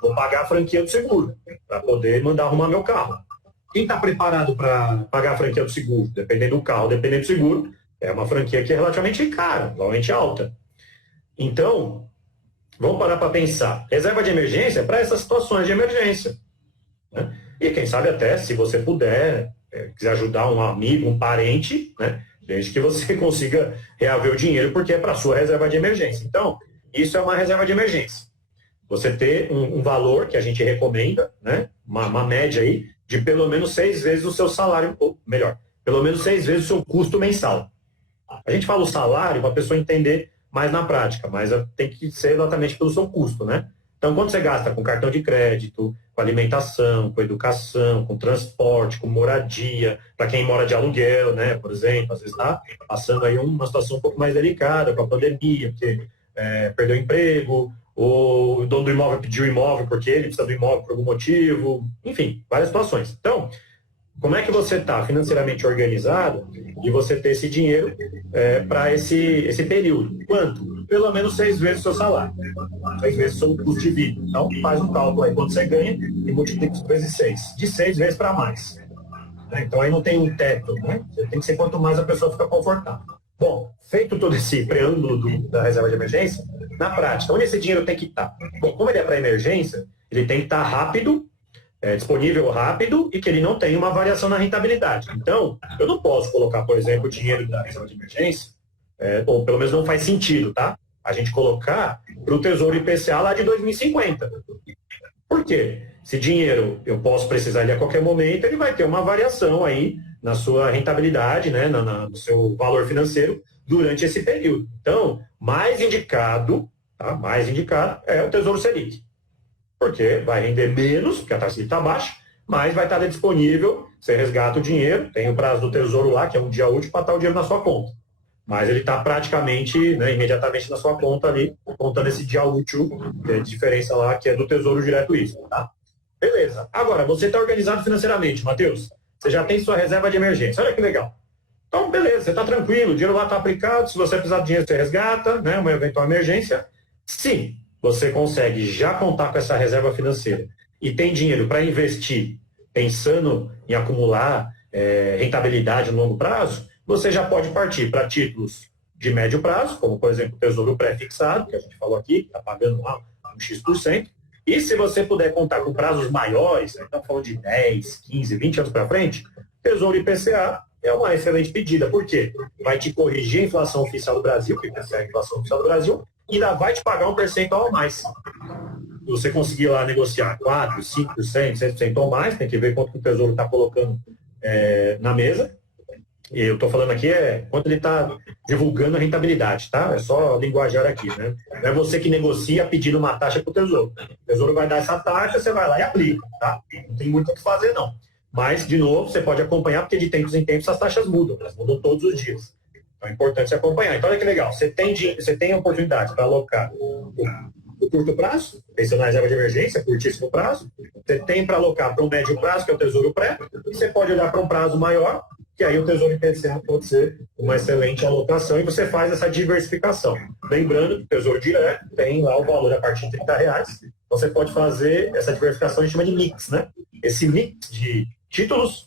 vou pagar a franquia do seguro, para poder mandar arrumar meu carro. Quem está preparado para pagar a franquia do seguro? Dependendo do carro, dependendo do seguro, é uma franquia que é relativamente cara, relativamente alta. Então, vamos parar para pensar. Reserva de emergência é para essas situações de emergência. Né? E quem sabe até, se você puder, quiser ajudar um amigo, um parente, né? Desde que você consiga reaver o dinheiro, porque é para a sua reserva de emergência. Então, isso é uma reserva de emergência. Você ter um valor que a gente recomenda, né? Uma média aí, de pelo menos 6 vezes o seu salário, ou melhor, pelo menos 6 vezes o seu custo mensal. A gente fala o salário para a pessoa entender mais na prática, mas tem que ser exatamente pelo seu custo, né? Então, quando você gasta com cartão de crédito, com alimentação, com educação, com transporte, com moradia, para quem mora de aluguel, né, por exemplo, às vezes está passando aí uma situação um pouco mais delicada com a pandemia, porque perdeu o emprego, ou o dono do imóvel pediu o imóvel porque ele precisa do imóvel por algum motivo, enfim, várias situações. Então, como é que você está financeiramente organizado e você ter esse dinheiro para esse período? Quanto? Pelo menos 6 vezes o seu salário. 6 vezes o seu custo de vida. Então, faz um cálculo aí quanto você ganha e multiplica isso vezes 6. De 6 vezes para mais. Então, aí não tem um teto, né? Tem que ser quanto mais a pessoa fica confortável. Bom, feito todo esse preâmbulo da reserva de emergência, na prática, onde esse dinheiro tem que estar? Bom, como ele é para emergência, ele tem que estar rápido, disponível rápido e que ele não tem uma variação na rentabilidade. Então, eu não posso colocar, por exemplo, o dinheiro da reserva de emergência, ou pelo menos não faz sentido, tá? A gente colocar para o Tesouro IPCA lá de 2050. Por quê? Esse dinheiro eu posso precisar ele a qualquer momento, ele vai ter uma variação aí na sua rentabilidade, né, no seu valor financeiro durante esse período. Então, mais indicado é o Tesouro Selic. Porque vai render menos, porque a taxa está baixa, mas vai estar disponível, você resgata o dinheiro, tem o prazo do Tesouro lá, que é um dia útil, para estar o dinheiro na sua conta. Mas ele está praticamente, né, imediatamente na sua conta ali, contando esse dia útil, de diferença lá, que é do Tesouro Direto isso, tá? Beleza. Agora, você está organizado financeiramente, Matheus. Você já tem sua reserva de emergência. Olha que legal. Então, beleza, você está tranquilo, o dinheiro lá está aplicado, se você precisar de dinheiro, você resgata, né, uma eventual emergência. Sim, você consegue já contar com essa reserva financeira e tem dinheiro para investir, pensando em acumular rentabilidade no longo prazo, você já pode partir para títulos de médio prazo, como, por exemplo, o Tesouro Pré-fixado, que a gente falou aqui, está pagando lá um X%. E se você puder contar com prazos maiores, então falando de 10, 15, 20 anos para frente, Tesouro IPCA é uma excelente pedida. Por quê? Vai te corrigir a inflação oficial do Brasil, que IPCA é a inflação oficial do Brasil, e ainda vai te pagar um percentual a mais. Se você conseguir lá negociar 4%, 5%, 6% ou mais, tem que ver quanto que o Tesouro está colocando na mesa. E eu estou falando aqui quanto ele está divulgando a rentabilidade, tá? É só linguajar aqui, né? Não é você que negocia pedindo uma taxa para o Tesouro. O Tesouro vai dar essa taxa, você vai lá e aplica, tá? Não tem muito o que fazer, não. Mas, de novo, você pode acompanhar, porque de tempos em tempos as taxas mudam, elas mudam todos os dias. Então é importante você acompanhar. Então, olha que legal, você tem a oportunidade para alocar o curto prazo, pensando na reserva de emergência, curtíssimo prazo. Você tem para alocar para um médio prazo, que é o Tesouro Pré, e você pode olhar para um prazo maior, que aí o Tesouro IPCA pode ser uma excelente alocação e você faz essa diversificação. Lembrando que o Tesouro Direto tem lá o valor a partir de R$30. Então você pode fazer essa diversificação, a gente chama de mix, né? Esse mix de títulos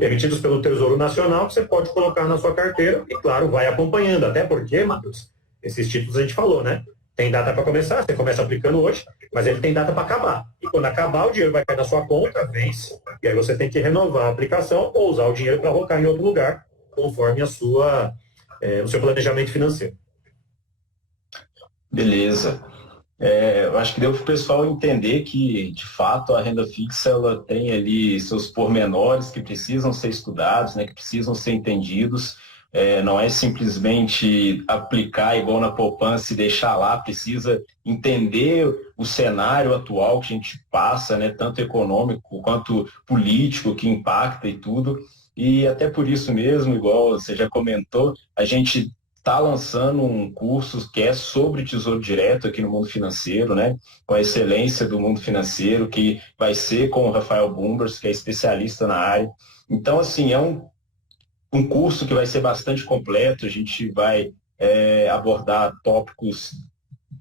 emitidos pelo Tesouro Nacional que você pode colocar na sua carteira e, claro, vai acompanhando. Até porque, Matheus, esses títulos a gente falou, né? Tem data para começar, você começa aplicando hoje, mas ele tem data para acabar. E quando acabar, o dinheiro vai cair na sua conta, vence, e aí você tem que renovar a aplicação ou usar o dinheiro para alocar em outro lugar, conforme o seu planejamento financeiro. Beleza. Eu acho que deu para o pessoal entender que, de fato, a renda fixa ela tem ali seus pormenores que precisam ser estudados, né, que precisam ser entendidos. Não é simplesmente aplicar igual na poupança e deixar lá, precisa entender o cenário atual que a gente passa, né, tanto econômico quanto político, que impacta e tudo. E até por isso mesmo, igual você já comentou, a gente está lançando um curso que é sobre Tesouro Direto aqui no Mundo Financeiro, né, com a excelência do mundo financeiro, que vai ser com o Rafael Bumbers, que é especialista na área. Então, assim, é um curso que vai ser bastante completo, a gente vai abordar tópicos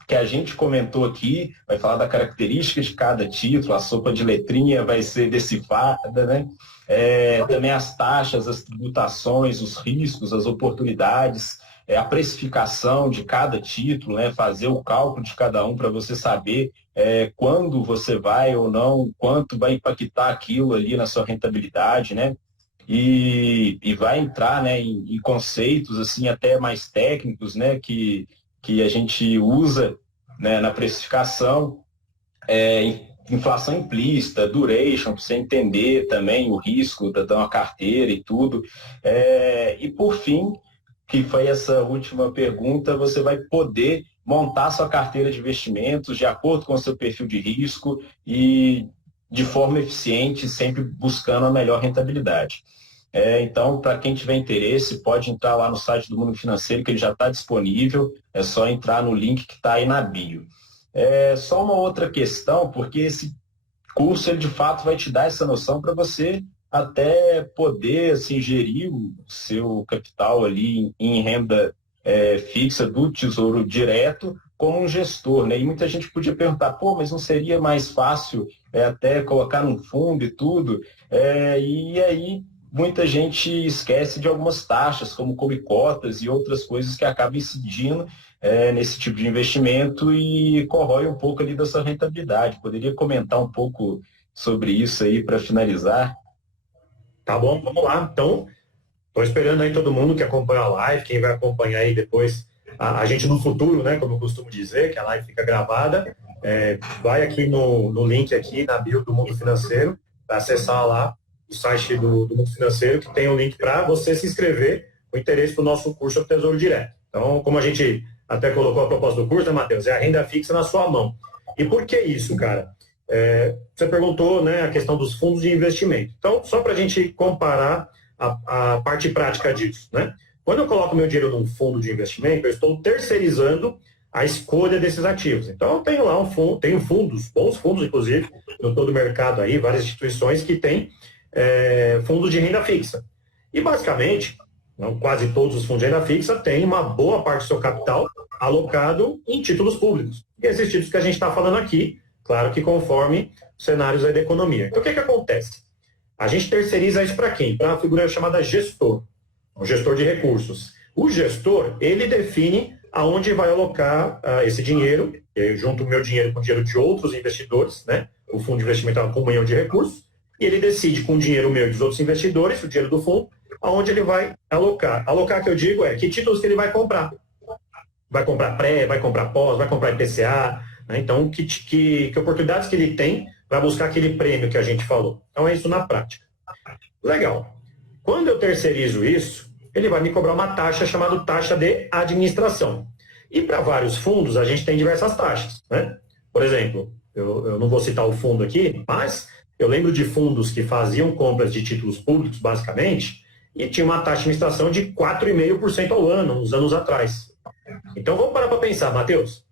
que a gente comentou aqui, vai falar da característica de cada título, a sopa de letrinha vai ser decifrada, né? Também as taxas, as tributações, os riscos, as oportunidades, a precificação de cada título, né? Fazer o cálculo de cada um para você saber quando você vai ou não, quanto vai impactar aquilo ali na sua rentabilidade, né? E vai entrar, né, em conceitos assim até mais técnicos, né, que a gente usa, né, na precificação, inflação implícita, duration, para você entender também o risco da uma carteira e tudo. E por fim, que foi essa última pergunta, você vai poder montar sua carteira de investimentos de acordo com o seu perfil de risco e de forma eficiente, sempre buscando a melhor rentabilidade. Então, para quem tiver interesse, pode entrar lá no site do Mundo Financeiro, que ele já está disponível, é só entrar no link que está aí na bio. Só uma outra questão, porque esse curso, ele de fato vai te dar essa noção para você até poder assim, gerir o seu capital ali em renda fixa do Tesouro Direto como um gestor, né? E muita gente podia perguntar, mas não seria mais fácil até colocar num fundo e tudo? E aí muita gente esquece de algumas taxas, como cotas e outras coisas que acabam incidindo nesse tipo de investimento e corrói um pouco ali da sua rentabilidade. Poderia comentar um pouco sobre isso aí para finalizar? Tá bom, vamos lá. Então, estou esperando aí todo mundo que acompanha a live, quem vai acompanhar aí depois a gente no futuro, né, como eu costumo dizer, que a live fica gravada, vai aqui no link aqui na bio do Mundo Financeiro, para acessar lá o site do Mundo Financeiro, que tem o link para você se inscrever com interesse para o nosso curso do Tesouro Direto. Então, como a gente até colocou a proposta do curso, né, Matheus? É a renda fixa na sua mão. E por que isso, cara? Você perguntou, né, a questão dos fundos de investimento. Então, só para a gente comparar a parte prática disso, né? Quando eu coloco meu dinheiro num fundo de investimento, eu estou terceirizando a escolha desses ativos. Então, eu tenho lá tenho fundos, bons fundos, inclusive, no todo o mercado aí, várias instituições que têm fundos de renda fixa. E, basicamente, não, quase todos os fundos de renda fixa têm uma boa parte do seu capital alocado em títulos públicos. E esses títulos que a gente está falando aqui, claro que conforme os cenários aí da economia. Então, o que acontece? A gente terceiriza isso para quem? Para uma figura chamada gestor. um gestor de recursos. O gestor, ele define aonde vai alocar esse dinheiro, eu junto o meu dinheiro com o dinheiro de outros investidores, né? O fundo de investimento é uma comunhão de recursos, e ele decide com o dinheiro meu e dos outros investidores, o dinheiro do fundo, aonde ele vai alocar. Alocar, que eu digo, é que títulos que ele vai comprar. Vai comprar pré, vai comprar pós, vai comprar IPCA, né? Então, que oportunidades que ele tem para buscar aquele prêmio que a gente falou. Então, é isso na prática. Legal. Quando eu terceirizo isso, ele vai me cobrar uma taxa chamada taxa de administração. E para vários fundos, a gente tem diversas taxas, né? Por exemplo, eu não vou citar o fundo aqui, mas eu lembro de fundos que faziam compras de títulos públicos, basicamente, e tinha uma taxa de administração de 4,5% ao ano, uns anos atrás. Então, vamos parar para pensar, Matheus.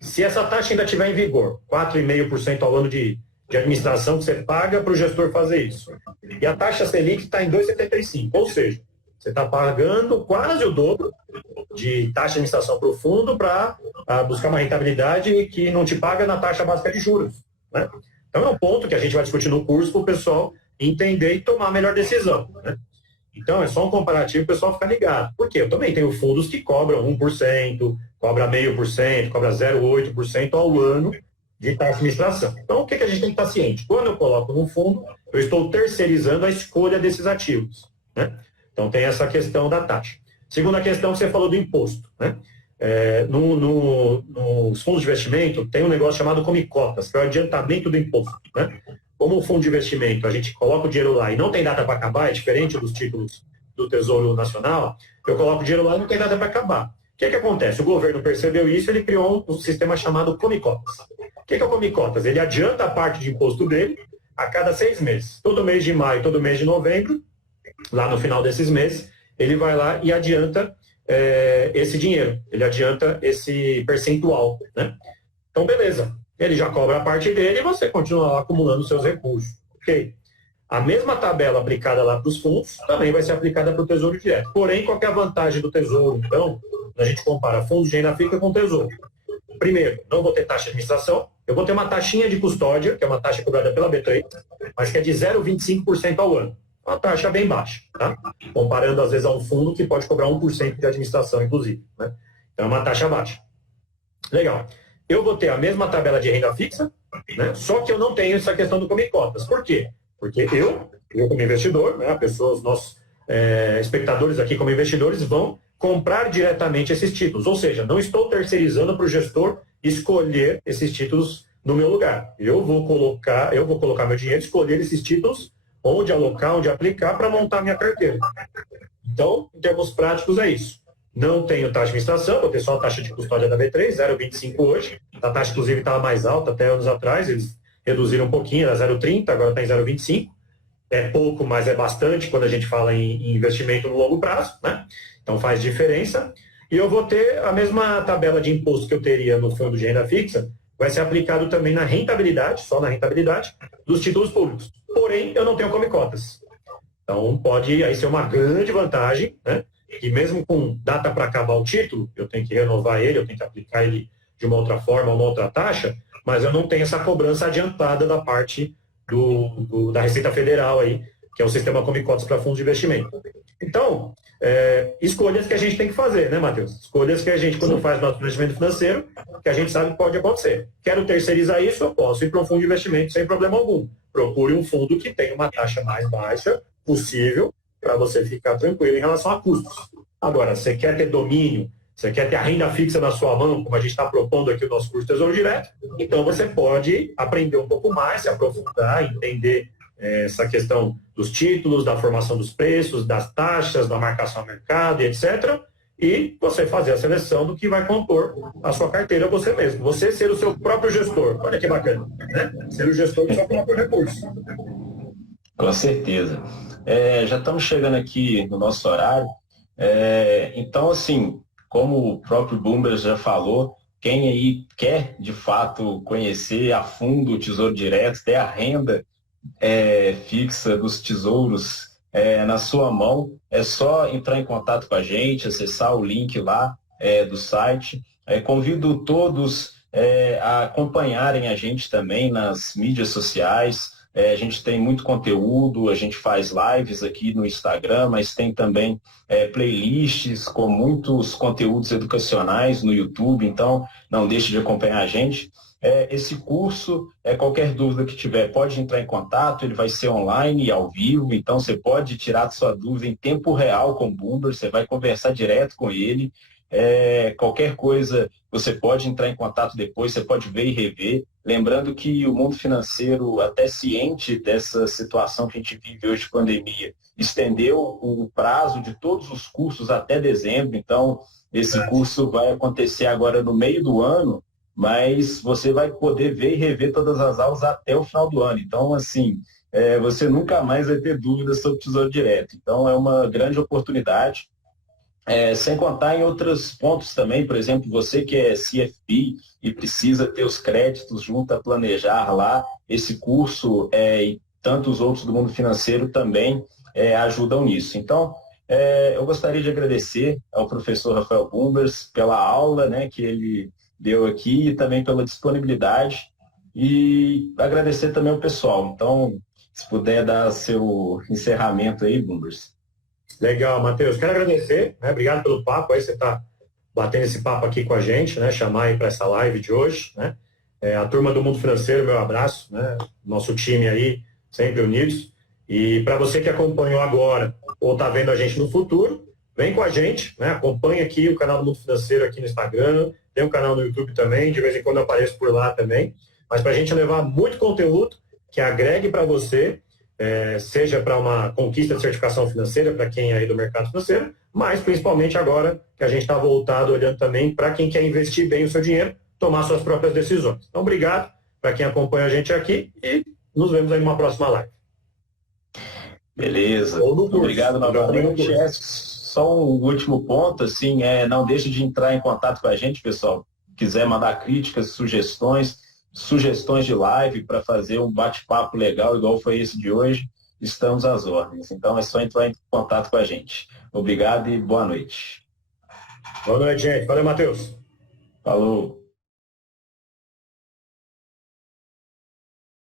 Se essa taxa ainda estiver em vigor, 4,5% ao ano de administração que você paga para o gestor fazer isso, e a taxa Selic está em 2,75%, ou seja, você está pagando quase o dobro de taxa de administração para o fundo para buscar uma rentabilidade que não te paga na taxa básica de juros, né? Então, é um ponto que a gente vai discutir no curso para o pessoal entender e tomar a melhor decisão, né? Então, é só um comparativo para o pessoal ficar ligado. Porque eu também tenho fundos que cobram 1%, cobra 0,5%, cobra 0,8% ao ano de taxa de administração. Então, o que a gente tem que estar ciente? Quando eu coloco no fundo, eu estou terceirizando a escolha desses ativos, né? Então, tem essa questão da taxa. Segunda questão que você falou do imposto, né? Nos fundos de investimento, tem um negócio chamado come-cotas, que é o adiantamento do imposto, né? Como o fundo de investimento, a gente coloca o dinheiro lá e não tem data para acabar, é diferente dos títulos do Tesouro Nacional, eu coloco o dinheiro lá e não tem data para acabar. O que acontece? O governo percebeu isso, ele criou um sistema chamado come-cotas. O que é o come-cotas? Ele adianta a parte de imposto dele a cada 6 meses. Todo mês de maio, todo mês de novembro, lá no final desses meses, ele vai lá e adianta esse dinheiro, ele adianta esse percentual, né? Então, beleza. Ele já cobra a parte dele e você continua lá acumulando seus recursos. Ok? A mesma tabela aplicada lá para os fundos também vai ser aplicada para o Tesouro Direto. Porém, qual que é a vantagem do Tesouro? Então, a gente compara fundos de renda fixa com Tesouro. Primeiro, não vou ter taxa de administração, eu vou ter uma taxinha de custódia, que é uma taxa cobrada pela B3, mas que é de 0,25% ao ano. Uma taxa bem baixa, tá? Comparando, às vezes, a um fundo que pode cobrar 1% de administração, inclusive, né? Então, é uma taxa baixa. Legal. Eu vou ter a mesma tabela de renda fixa, né? Só que eu não tenho essa questão do come-cotas. Por quê? Porque eu como investidor, né, os nossos espectadores aqui como investidores vão comprar diretamente esses títulos. Ou seja, não estou terceirizando para o gestor escolher esses títulos no meu lugar. Eu vou colocar meu dinheiro, escolher esses títulos, onde alocar, onde aplicar para montar minha carteira. Então, em termos práticos, é isso. Não tenho taxa de administração, vou ter só a taxa de custódia da B3, 0,25 hoje. A taxa, inclusive, estava mais alta até anos atrás, eles reduziram um pouquinho, era 0,30, agora está em 0,25. É pouco, mas é bastante quando a gente fala em investimento no longo prazo, né? Então faz diferença. E eu vou ter a mesma tabela de imposto que eu teria no fundo de renda fixa, vai ser aplicado também na rentabilidade, só na rentabilidade, dos títulos públicos. Porém, eu não tenho come-cotas. Então pode aí ser uma grande vantagem, né? Que mesmo com data para acabar o título, eu tenho que renovar ele, eu tenho que aplicar ele de uma outra forma, uma outra taxa, mas eu não tenho essa cobrança adiantada da parte da Receita Federal aí, que é o sistema come-cotas para fundos de investimento. Então, escolhas que a gente tem que fazer, né, Matheus? Escolhas que a gente, quando faz nosso investimento financeiro, que a gente sabe que pode acontecer. Quero terceirizar isso, eu posso ir para um fundo de investimento sem problema algum. Procure um fundo que tenha uma taxa mais baixa possível para você ficar tranquilo em relação a custos. Agora, você quer ter domínio, você quer ter a renda fixa na sua mão, como a gente está propondo aqui no nosso curso Tesouro Direto, então você pode aprender um pouco mais, se aprofundar, entender essa questão dos títulos, da formação dos preços, das taxas, da marcação ao mercado, etc. E você fazer a seleção do que vai compor a sua carteira você mesmo. Você ser o seu próprio gestor. Olha que bacana, né? Ser o gestor do seu próprio recurso. Com certeza. Já estamos chegando aqui no nosso horário. Então, assim, como o próprio Bumber já falou, quem aí quer, de fato, conhecer a fundo o Tesouro Direto, ter a renda fixa dos tesouros na sua mão, é só entrar em contato com a gente, acessar o link lá do site. Convido todos a acompanharem a gente também nas mídias sociais, A gente tem muito conteúdo, a gente faz lives aqui no Instagram, mas tem também playlists com muitos conteúdos educacionais no YouTube, então não deixe de acompanhar a gente. Esse curso, qualquer dúvida que tiver, pode entrar em contato, ele vai ser online e ao vivo, então você pode tirar sua dúvida em tempo real com o Boomer, você vai conversar direto com ele. Qualquer coisa, você pode entrar em contato depois, você pode ver e rever. Lembrando que o mundo financeiro, até ciente dessa situação que a gente vive hoje de pandemia, estendeu o prazo de todos os cursos até dezembro, então esse curso vai acontecer agora no meio do ano, mas você vai poder ver e rever todas as aulas até o final do ano. Então, assim, você nunca mais vai ter dúvidas sobre Tesouro Direto. Então, é uma grande oportunidade. Sem contar em outros pontos também, por exemplo, você que é CFP e precisa ter os créditos junto a planejar lá, esse curso e tantos outros do mundo financeiro também ajudam nisso. Então, eu gostaria de agradecer ao professor Rafael Bumbers pela aula, né, que ele deu aqui e também pela disponibilidade e agradecer também ao pessoal. Então, se puder dar seu encerramento aí, Bumbers. Legal, Matheus. Quero agradecer, né? Obrigado pelo papo. Aí você está batendo esse papo aqui com a gente, né? Chamar aí para essa live de hoje, né? A turma do Mundo Financeiro, meu abraço, né? Nosso time aí, sempre unidos. E para você que acompanhou agora ou está vendo a gente no futuro, vem com a gente, né? Acompanhe aqui o canal do Mundo Financeiro aqui no Instagram, tem um canal no YouTube também, de vez em quando eu apareço por lá também. Mas para a gente levar muito conteúdo que agregue para você, seja para uma conquista de certificação financeira, para quem é aí do mercado financeiro, mas principalmente agora que a gente está voltado olhando também para quem quer investir bem o seu dinheiro, tomar suas próprias decisões. Então, obrigado para quem acompanha a gente aqui e nos vemos aí numa próxima live. Beleza. Obrigado novamente. Só um último ponto, assim, não deixe de entrar em contato com a gente, pessoal. Quiser mandar críticas, sugestões de live para fazer um bate-papo legal, igual foi esse de hoje, estamos às ordens. Então é só entrar em contato com a gente. Obrigado e boa noite. Boa noite, gente. Valeu, Matheus. Falou.